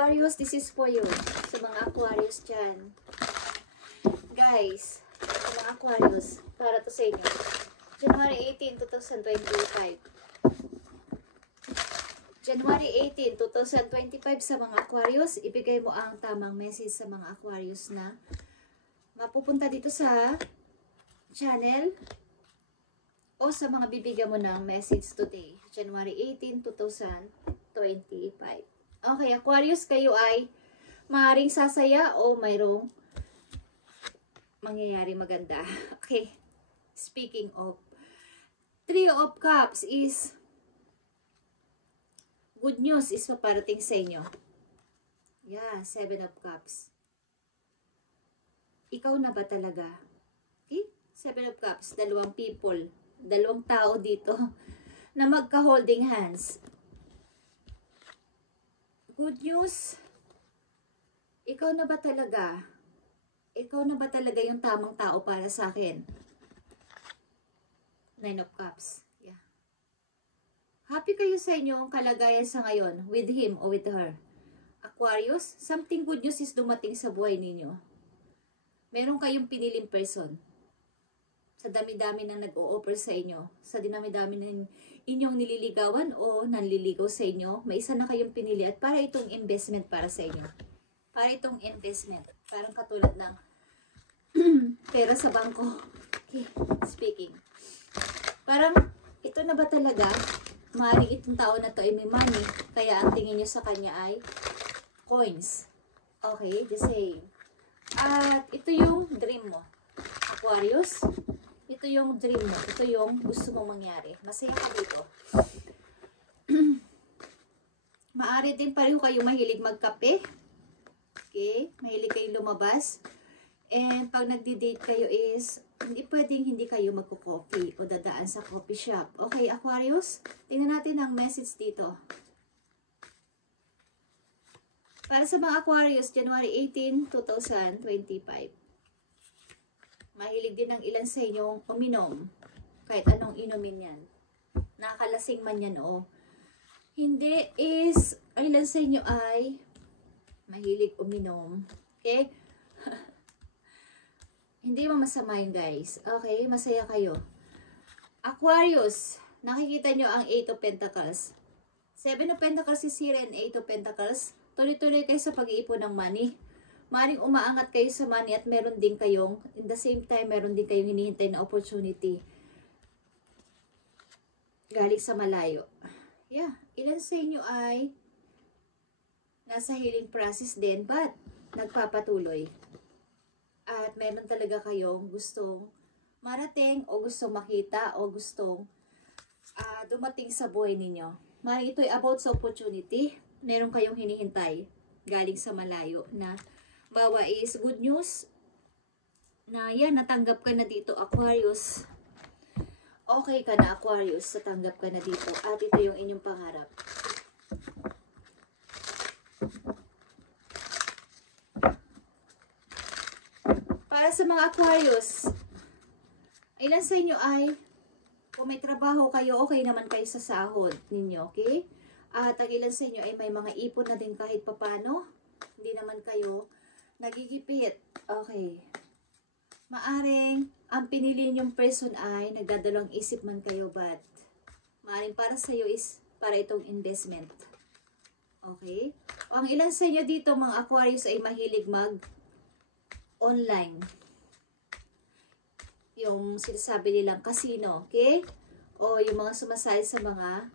Aquarius, this is for you. Sa mga Aquarius dyan. Guys, sa mga Aquarius, para to sa inyo. January 18, 2025. January 18, 2025 sa mga Aquarius, ibigay mo ang tamang message sa mga Aquarius na mapupunta dito sa channel o sa mga bibigyan mo ng message today. January 18, 2025. Okay, Aquarius, kayo ay maaaring sasaya o mayroong mangyayari maganda. Okay, speaking of, Three of Cups is good news is paparating sa inyo. Yeah, Seven of Cups. Ikaw na ba talaga? Okay, Seven of Cups, dalawang people, dalawang tao dito na magka-holding hands. Good news, ikaw na ba talaga? Ikaw na ba talaga yung tamang tao para sa akin? Nine of Cups. Yeah. Happy kayo sa inyong kalagayan sa ngayon, with him or with her. Aquarius, something good news is dumating sa buhay ninyo. Meron kayong piniling person. Sa dami-dami na nag-o-offer sa inyo, sa dinami-dami ng inyong nililigawan o nanliligaw sa inyo, may isa na kayong pinili at para itong investment para sa inyo. Para itong investment. Parang katulad ng pera sa bangko. Okay, speaking. Parang, ito na ba talaga? Maaaring itong tao na to ay may money, kaya ang tingin nyo sa kanya ay coins. Okay, the same. At ito yung dream mo. Aquarius, ito yung dream mo. Ito yung gusto mong mangyari. Masaya ka dito. Maaari din pareho kayo mahilig magkape. Okay? Mahilig kayo lumabas. And pag nagdi-date kayo is, hindi pwedeng hindi kayo magko-coffee o dadaan sa coffee shop. Okay, Aquarius? Tingnan natin ang message dito. Para sa mga Aquarius, January 18, 2025. Mahilig din ng ilan sa inyong uminom. Kahit anong inumin yan. Nakalasing man yan o hindi is, ilan sa inyo ay mahilig uminom. Okay? Hindi mo masama yun, guys. Okay? Masaya kayo. Aquarius, nakikita nyo ang 8 of Pentacles. 7 of Pentacles is here and 8 of Pentacles. Tuloy-tuloy kayo sa pag-iipon ng money. Maring umaangat kayo sa money at meron din kayong, in the same time, meron din kayong hinihintay na opportunity. Galing sa malayo. Yeah, ilan sa inyo ay nasa healing process din, but nagpapatuloy. At meron talaga kayong gustong marating o gustong makita o gustong dumating sa buhay ninyo. Maring ito ay about sa opportunity. Meron kayong hinihintay galing sa malayo na bawa is good news na yan, natanggap ka na dito, Aquarius. Okay ka na, Aquarius, natanggap ka na dito. At ito yung inyong pangarap. Para sa mga Aquarius, ilan sa inyo ay, kung may trabaho kayo, okay naman kayo sa sahod ninyo, okay? At ang ilan sa inyo ay may mga ipon na din kahit papano. Hindi naman kayo nagigipit. Okay. Maaring ang pinili niyong person ay nagdadalawang isip man kayo, but maaring para sa iyo is para itong investment. Okay? O ang ilan sa inyo dito, mga Aquarius, ay mahilig mag-online. Yung sinasabi nilang casino, okay? O yung mga sumasali sa mga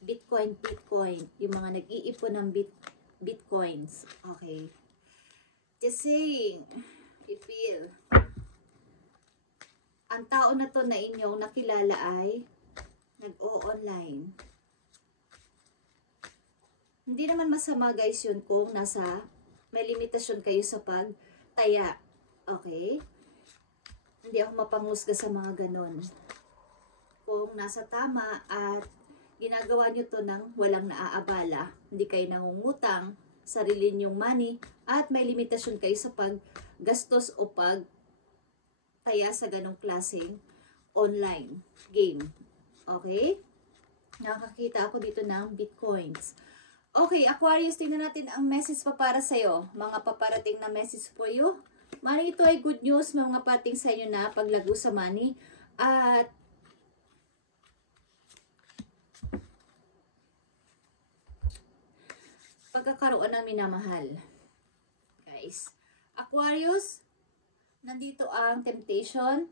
Bitcoin. Yung mga nag-iipon ng Bitcoins. Okay. Just saying, I feel, ang tao na to na inyong nakilala ay nag-o-online. Hindi naman masama, guys, yun kung may limitasyon kayo sa pagtaya. Okay? Hindi ako mapanghusga sa mga ganon. Kung nasa tama at ginagawa nyo to ng walang naaabala, hindi kayo nangungutang, sarili nyong money, at may limitasyon kayo sa paggastos o pagtaya sa ganong klaseng online game. Okay? Nakakita ako dito ng Bitcoins. Okay, Aquarius, tingnan natin ang message pa para sa'yo. Mga paparating na message for you. Mali ito ay good news, mga parating sa inyo na paglago sa money. At pagkakaroon ng minamahal. Guys, Aquarius, nandito ang temptation.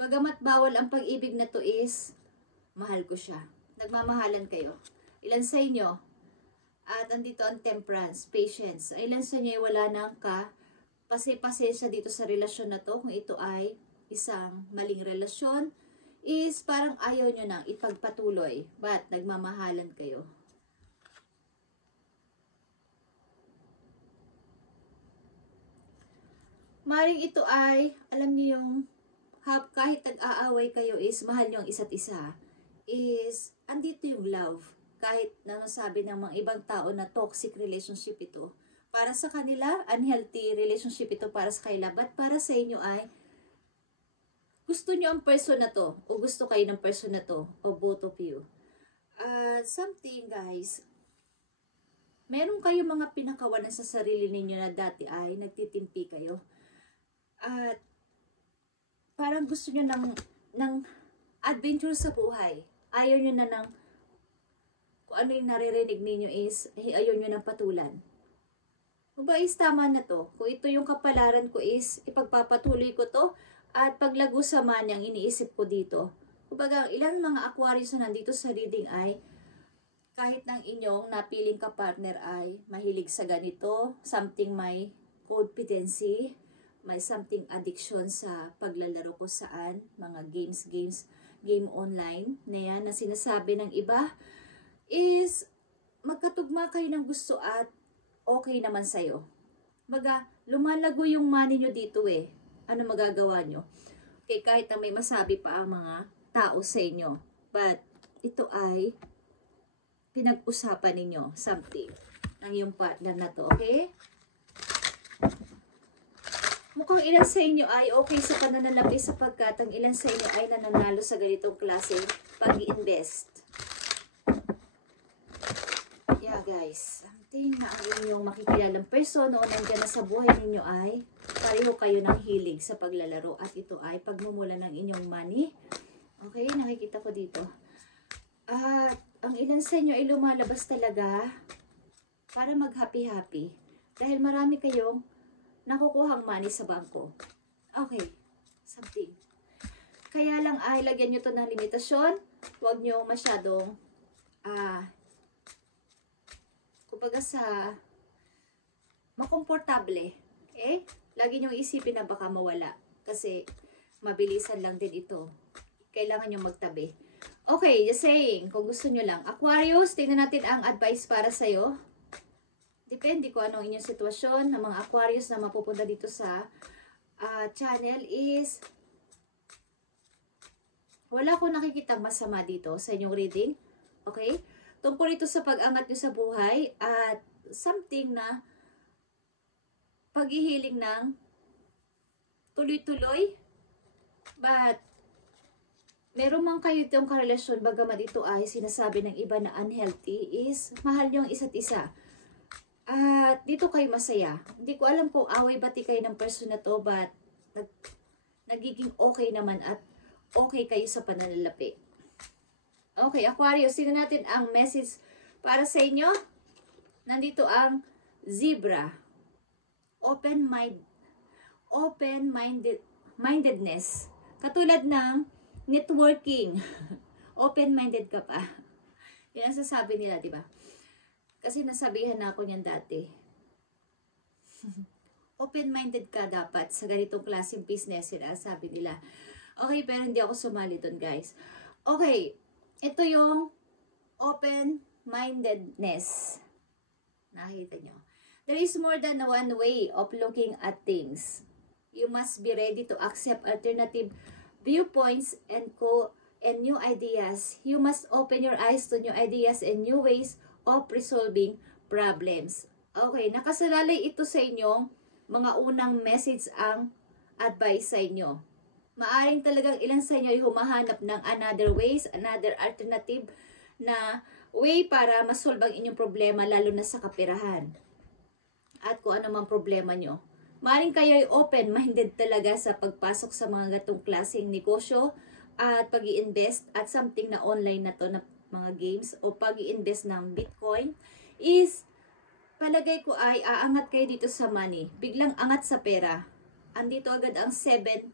Bagamat bawal ang pag-ibig na to is, mahal ko siya. Nagmamahalan kayo. Ilan sa inyo? At andito ang temperance, patience. Ilan sa inyo wala nang pasensya dito sa relasyon na to. Kung ito ay isang maling relasyon, is parang ayaw nyo nang ipagpatuloy. But nagmamahalan kayo. Maring ito ay, alam niyo yung kahit nag-aaway kayo is mahal nyo ang isa't isa. Is, andito yung love. Kahit na nasabi ng mga ibang tao na toxic relationship ito. Para sa kanila, unhealthy relationship ito para sa kanila. But para sa inyo ay, gusto nyo ang person na to. O gusto kayo ng person na to. O both of you. Something guys, meron kayo mga pinakawalan sa sarili ninyo na dati ay nagtitimpi kayo. At parang gusto nyo ng adventure sa buhay. Ayaw nyo na ng kung ano yung naririnig ninyo is ayaw nyo ng patulan. Kung ba is tama na to? Kung ito yung kapalaran ko is ipagpapatuloy ko to at paglago sa manyang iniisip ko dito. Kumbaga ilang mga Aquarius na nandito sa reading ay kahit ng inyong napiling kapartner ay mahilig sa ganito, something may codependency, may something addiction sa paglalaro ko saan, mga game online na yan na sinasabi ng iba, is magkatugma kayo ng gusto at okay naman sa'yo. Baga, lumalago yung money nyo dito eh. Ano magagawa nyo? Okay, kahit na may masabi pa ang mga tao sa inyo. But, ito ay pinag-usapan ninyo something ng yung partner na to, okay? Mukhang ilan sa inyo ay okay sa pananalapi sapagkat ang ilan sa inyo ay nananalo sa ganitong klase pag-invest. Yeah guys, something na ang inyong makikilalang person o nandiyan na sa buhay ninyo ay pareho kayo ng hilig sa paglalaro at ito ay pagmumula ng inyong money. Okay, nakikita ko dito. At ang ilan sa inyo ay lumalabas talaga para mag-happy-happy dahil marami kayong nakukuhang money sa bangko. Okay, something. Kaya lang ay lagyan nyo to ng limitasyon. Huwag nyo masyadong kumbaga sa makomportable. Okay? Lagi nyo isipin na baka mawala. Kasi mabilisan lang din ito. Kailangan nyo magtabi. Okay, just saying, kung gusto nyo lang. Aquarius, tingnan natin ang advice para sa'yo. Depende kung anong inyong sitwasyon ng mga Aquarius na mapupunta dito sa channel is wala ko nakikitang masama dito sa inyong reading. Okay? Tungkol ito sa pag-angat nyo sa buhay at something na paghihiling ng tuloy-tuloy. But meron man kayo itong karelasyon bagamat ito ay sinasabi ng iba na unhealthy is mahal nyo ang isa't isa. At dito kayo masaya. Hindi ko alam kung away-bati kayo ng person na to, but nagiging okay naman at okay kayo sa pananalapi. Okay, Aquarius, tingnan natin ang message para sa inyo. Nandito ang zebra. Open-mindedness. Katulad ng networking. Open-minded ka pa. Yan ang sasabi nila, di ba? Kasi nasabihan na ako niyan dati. Open-minded ka dapat sa ganitong klaseng business, sabi nila. Okay, pero hindi ako sumali doon, guys. Okay, ito yung open-mindedness. Nakita nyo. There is more than one way of looking at things. You must be ready to accept alternative viewpoints and new ideas. You must open your eyes to new ideas and new ways of resolving problems. Okay, nakasalalay ito sa inyong mga unang message ang advice sa inyo. Maaring talagang ilan sa inyo ay humahanap ng another ways, another alternative na way para masolve ang inyong problema, lalo na sa kaperahan. At kung ano mang problema nyo. Maaaring kayo ay open-minded talaga sa pagpasok sa mga gatong klaseng negosyo at pag-i-invest at something na online na to na mga games o pag-i-invest ng Bitcoin is palagay ko ay aangat kayo dito sa money. Biglang angat sa pera. Andito agad ang 7,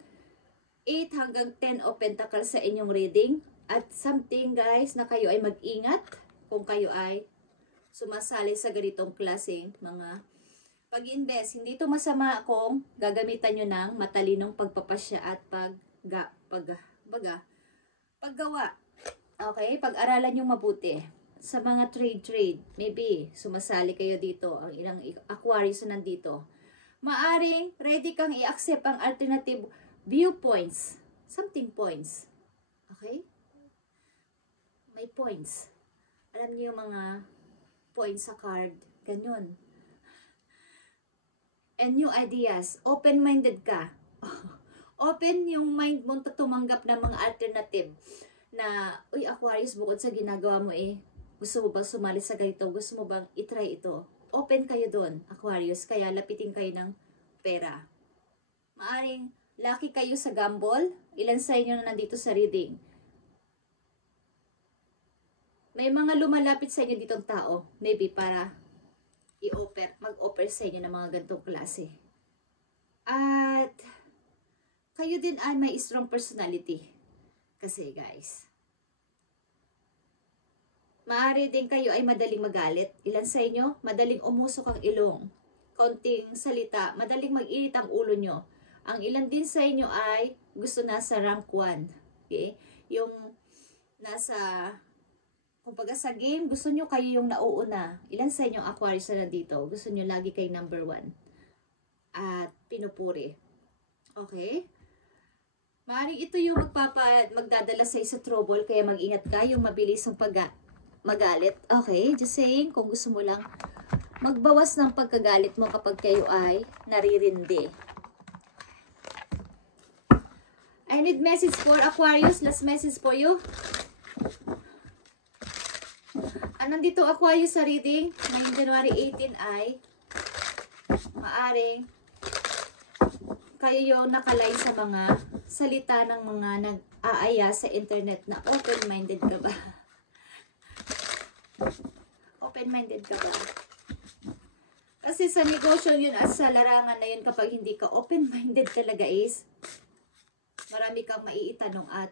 8 hanggang 10 of Pentacles sa inyong reading. At something guys na kayo ay mag-ingat kung kayo ay sumasali sa ganitong klaseng mga pag-invest. Hindi ito masama kung gagamitan nyo ng matalinong pagpapasya at paggawa. Okay? Pag-aralan nyo mabuti. Sa mga trade, maybe sumasali kayo dito. Ang ilang Aquarius na nandito. Maaring ready kang i-accept ang alternative viewpoints. Something points. Okay? May points. Alam niyo yung mga points sa card. Ganyan. And new ideas. Open-minded ka. Open yung mind mo tumanggap ng mga alternative na, uy Aquarius, bukod sa ginagawa mo gusto mo bang sumali sa ganito? Gusto mo bang itry ito? Open kayo doon, Aquarius. Kaya lapitin kayo ng pera. Maaring lucky kayo sa gamble. Ilan sa inyo na nandito sa reading? May mga lumalapit sa inyo ditong tao. Maybe para mag-offer sa inyo ng mga ganitong klase. At kayo din ay may strong personality. Kasi guys, maaari din kayo ay madaling magalit. Ilan sa inyo, madaling umusok ang ilong. Konting salita, madaling mag-init ang ulo nyo. Ang ilan din sa inyo ay gusto nasa rank 1. Okay? Yung nasa, kumbaga sa game, gusto nyo kayo yung nauuna. Ilan sa inyo Aquarius na nandito, gusto nyo lagi kay number 1. At pinupuri. Okay? Maaaring ito yung magdadala sa trouble, kaya mag-ingat ka, yung mabilis ang magalit. Okay? Just saying, kung gusto mo lang magbawas ng pagkagalit mo kapag kayo ay naririndi. I need message for Aquarius. Last message for you. Nandito Aquarius sa reading. Ngayong January 18 ay maaring kayo yung nakalay sa mga salita ng mga nag-aaya sa internet na open-minded ka ba? Open-minded ka ba? Kasi sa negosyo yun at sa larangan na yun, kapag hindi ka open-minded talaga is marami kang maiitanong at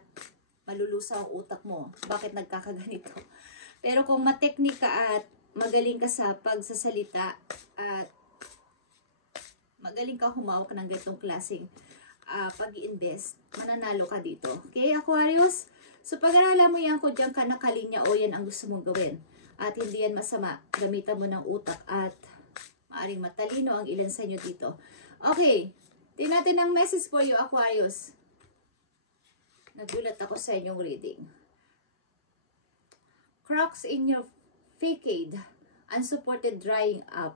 malulusaw ang utak mo. Bakit nagkakaganito? Pero kung mateknik ka at magaling ka sa pagsasalita at magaling ka humawak ng ganitong klaseng pag-i-invest, mananalo ka dito. Okay, Aquarius? So, pag-aralan mo yan kung diyan ka nakalinya o yan ang gusto mong gawin. At hindi yan masama. Gamitan mo ng utak at maaring matalino ang ilan sa inyo dito. Okay, tingnan natin ang message for you, Aquarius. Nagulat ako sa inyong reading. Cracks in your facade. Unsupported drying up.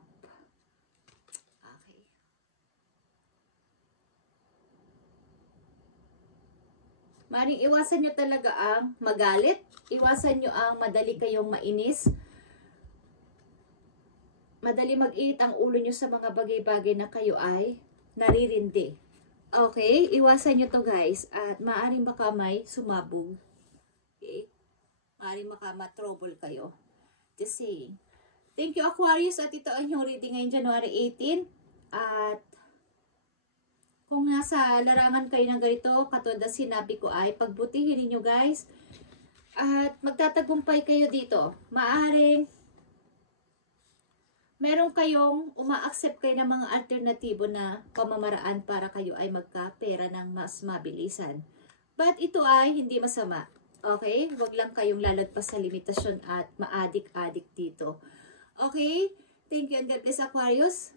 Okay. Maring iwasan nyo talaga ang magalit. Iwasan nyo ang madali kayong mainis. Madali mag-init ang ulo nyo sa mga bagay-bagay na kayo ay naririndi. Okay? Iwasan nyo to guys. At maaaring baka may sumabog. Okay? Maaaring baka ma-trouble kayo. Just saying. Thank you Aquarius. At ito ang inyong reading ngayong January 18. At kung nasa larangan kayo ng ganito, katulad na sinabi ko ay pagbutihin ninyo guys. At magtatagumpay kayo dito. Maaaring meron kayong uma-accept kayo ng mga alternatibo na pamamaraan para kayo ay magkapera ng mas mabilisan. But ito ay hindi masama. Okay? Huwag lang kayong lalagpas sa limitasyon at ma-addict dito. Okay? Thank you and God bless Aquarius.